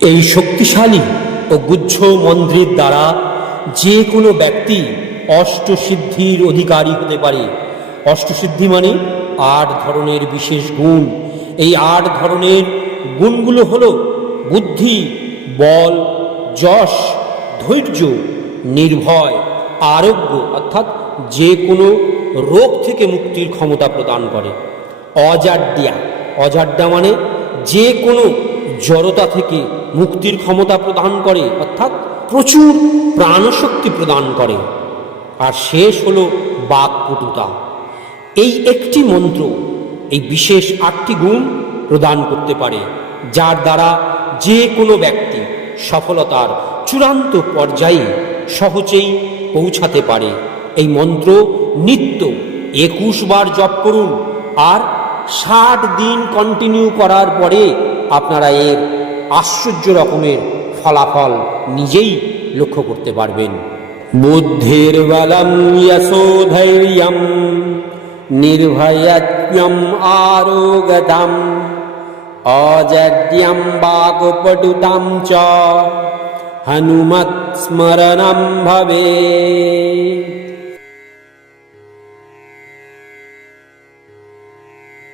এই শক্তিশালী ও গুচ্ছ মন্ত্রের দ্বারা যে কোনো ব্যক্তি অষ্টসিদ্ধির অধিকারী হতে পারে। অষ্টসিদ্ধি মানে ৮ ধরনের বিশেষ গুণ। এই ৮ ধরনের গুণগুলো হলো বুদ্ধি, বল, যশ, ধৈর্য, নির্ভয়, আরোগ্য অর্থাৎ যে কোনো রোগ থেকে মুক্তির ক্ষমতা প্রদান করে, অজাড্যা, অজাড্যা মানে যে কোনো জড়তা থেকে মুক্তির ক্ষমতা প্রদান করে অর্থাৎ প্রচুর প্রাণশক্তি প্রদান করে। আর শেষ হলো বাকপটুতা। এই একটি মন্ত্র এই বিশেষ ৮টি গুণ প্রদান করতে পারে, যার দ্বারা যে কোনো ব্যক্তি সফলতার চূড়ান্ত পর্যায়ে সহজেই পৌঁছাতে পারে। এই মন্ত্র নিত্য ২১ বার জপ করুন, আর ৬০ দিন কন্টিনিউ করার পরে আপনারা এর আশ্চর্য রকমের ফলাফল নিজেই লক্ষ্য করতে পারবেন। বুদ্ধির বলম যশোধৈর্যম নির্ভয়ত্বম আরোগতাম অজাড্যম বাকপটুতাম চ হনুমৎ স্মরণম ভবেৎ।